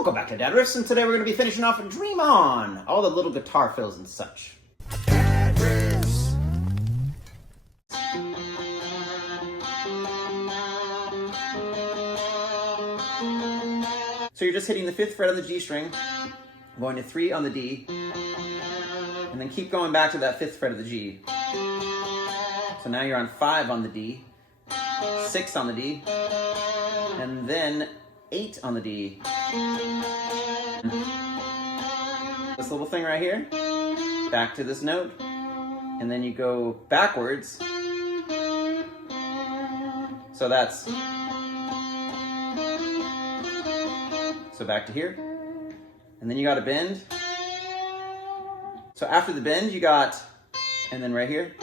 Welcome back to Dad Riffs, and today we're going to be finishing off Dream On, all the little guitar fills and such. Dad Riffs. So you're just hitting the 5th fret of the G string, going to 3 on the D, and then keep going back to that 5th fret of the G. So now you're on 5 on the D, 6 on the D, and then 8 on the D. This little thing right here, back to this note, and then you go backwards. So that's, so back to here, and then you got a bend. So after the bend you got, and then right here.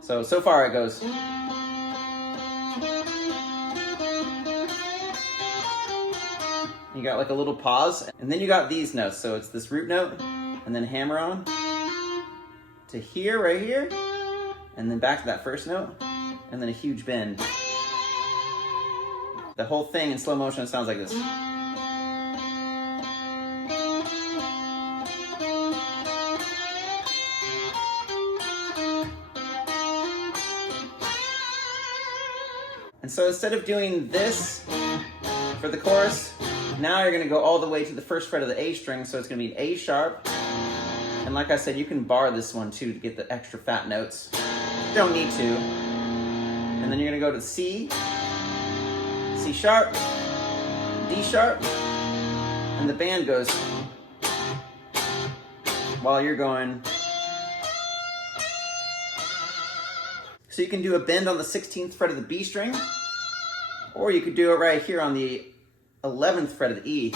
So far it goes. You got like a little pause, and then you got these notes. So it's this root note, and then hammer on to here, right here, and then back to that first note, and then a huge bend. The whole thing in slow motion sounds like this. And so instead of doing this for the chorus, now you're going to go all the way to the 1st fret of the A string, so it's going to be an A sharp. And like I said, you can bar this one too to get the extra fat notes. You don't need to. And then you're going to go to C, C sharp, D sharp, and the band goes while you're going. So you can do a bend on the 16th fret of the B string, or you could do it right here on the 11th fret of the E.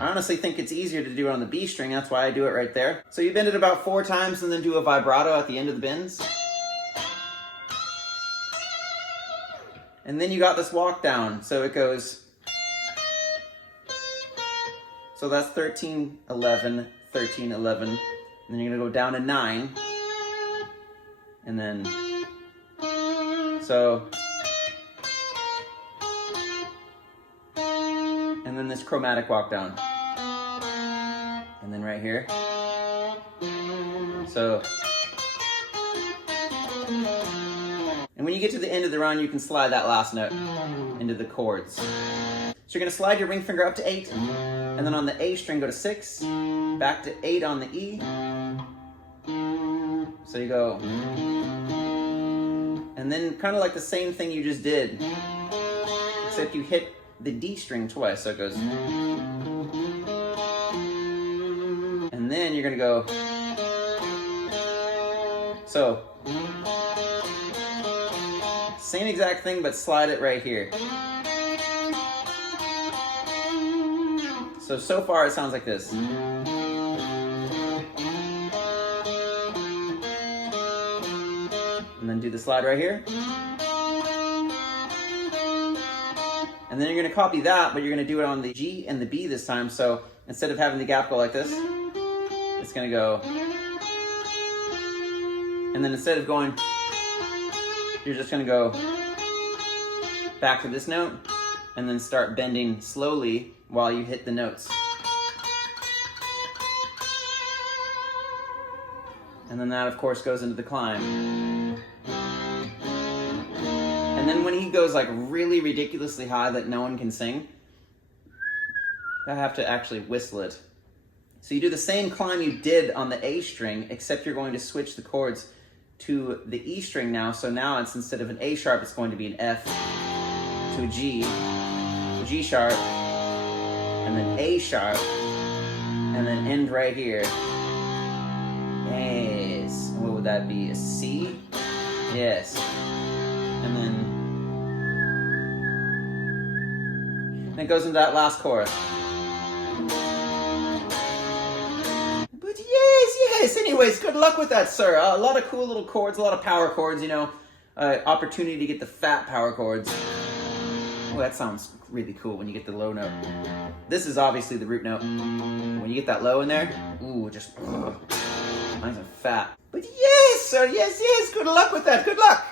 I honestly think it's easier to do it on the B string, that's why I do it right there. So you bend it about 4 times and then do a vibrato at the end of the bends. And then you got this walk down, so it goes, so that's 13, 11, 13, 11, and then you're gonna go down to 9, and then, so, and then this chromatic walk down, and then right here, so, and when you get to the end of the run, you can slide that last note into the chords. So you're going to slide your ring finger up to 8, and then on the A string go to 6, back to 8 on the E, so you go, and then kind of like the same thing you just did, except you hit the D string twice, so it goes, and then you're going to go, so, same exact thing, but slide it right here. So far it sounds like this. And then do the slide right here. And then you're going to copy that, but you're going to do it on the G and the B this time. So instead of having the gap go like this, it's going to go. And then instead of going, you're just going to go back to this note and then start bending slowly while you hit the notes. And then that of course goes into the climb. And then when he goes like really ridiculously high that no one can sing, I have to actually whistle it. So you do the same climb you did on the A string, except you're going to switch the chords to the E string now. So now it's, instead of an A sharp, it's going to be an F to a G sharp, and then A sharp, and then end right here. Yes. What would that be? A C? Yes. And then it goes into that last chorus. But yes. Anyways, good luck with that, sir. A lot of cool little chords, a lot of power chords, you know. Opportunity to get the fat power chords. Oh, that sounds really cool when you get the low note. This is obviously the root note. When you get that low in there, ooh, just nice and fat. But yes, sir, yes, good luck with that, good luck.